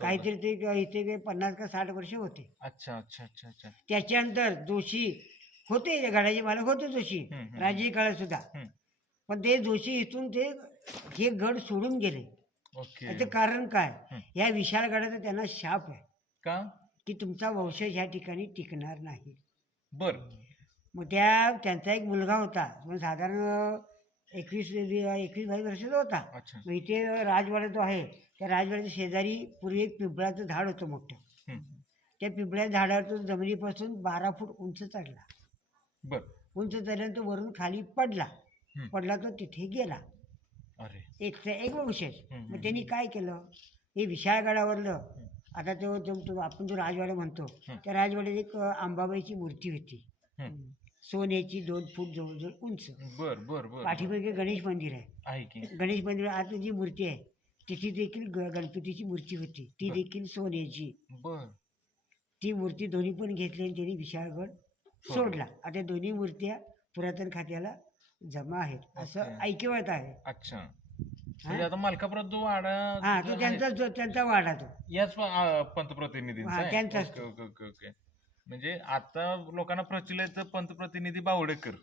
काहीतरी ते इथे 50 का 60 वर्ष होते. अच्छा अच्छा अच्छा अच्छा. त्याच्यानंतर जोशी होते, गडाचे मालक होते जोशी राजे काळात सुद्धा. पण ते जोशी इथून ते हे गड सोडून गेले. ओके. याचं कारण काय? या विशाळ गडाचा त्यांना शाप आहे का? की तुमचा वंशज ह्या ठिकाणी टिकणार नाही. बर. मग त्यांचा एक मुलगा होता, मग साधारण 21-22 वर्षाचा होता. अच्छा. मग इथे राजवाडा जो आहे त्या राजवाड्याच्या शेजारी पूर्वी एक पिंपळाचं झाड होतं मोठं. त्या पिंपळ्या झाडातून जमिनीपासून 12 फूट उंच चढला. बर. उंच चढल्यानंतर वरून खाली पडला तो तिथे गेला. अरे. एक वंशज. मग त्यांनी काय केलं, हे विशाळ गडावरलं आता आपण जो राजवाडा म्हणतो त्या राजवाड्यात एक अंबाबाईची मूर्ती होती, सोन्याची, 2 फूट जवळजवळ उंच. बर बर बर. पाठीमागे गणेश मंदिर आहे की. गणेश मंदिर आत जी मूर्ती आहे तिथे देखील गणपतीची मूर्ती होती, ती देखील सोन्याची. बर. ती मूर्ती दोन्ही पण घेतली आणि त्यांनी विशाळगड सोडला. आता दोन्ही मूर्त्या पुरातन खात्याला जमा आहेत असं ऐकिवात आहे. अच्छा. म्हणजे आता मलकापुरात जो वाडा हा तो त्यांचा वाडा तो याच पंतप्रतिनिधींचा हा, आहे? त्यांचाच ओके ओके ओके ओके. म्हणजे आता लोकांना प्रचलित पंतप्रतिनिधी बावडेकर,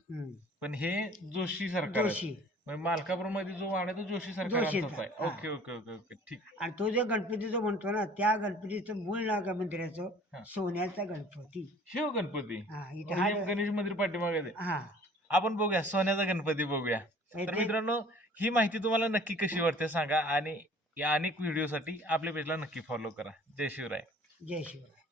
पण हे जोशी सरकार आहे. जोशी. म्हणजे मालकापूरमध्ये जो वाडा आहे तो जोशी सरकारांचाच आहे. हा. ओके ओके ओके ओके ठीक. आणि तो जो गणपती जो म्हणतो ना त्या गणपतीचं मूळ नाव काय मंदिराचं, सोन्याचा गणपती. शिव गणपती. हा इथे म्हणजे गणेश मंदिर पाठीमागे आहे. हा आपण बघूया सोन्याचा गणपती बघूया. तर मित्रांनो, ही माहिती तुम्हाला नक्की कशी वाटते सांगा आणि या अनेक व्हिडिओसाठी आपल्या पेजला नक्की फॉलो करा. जय शिवराय. जय शिवराय.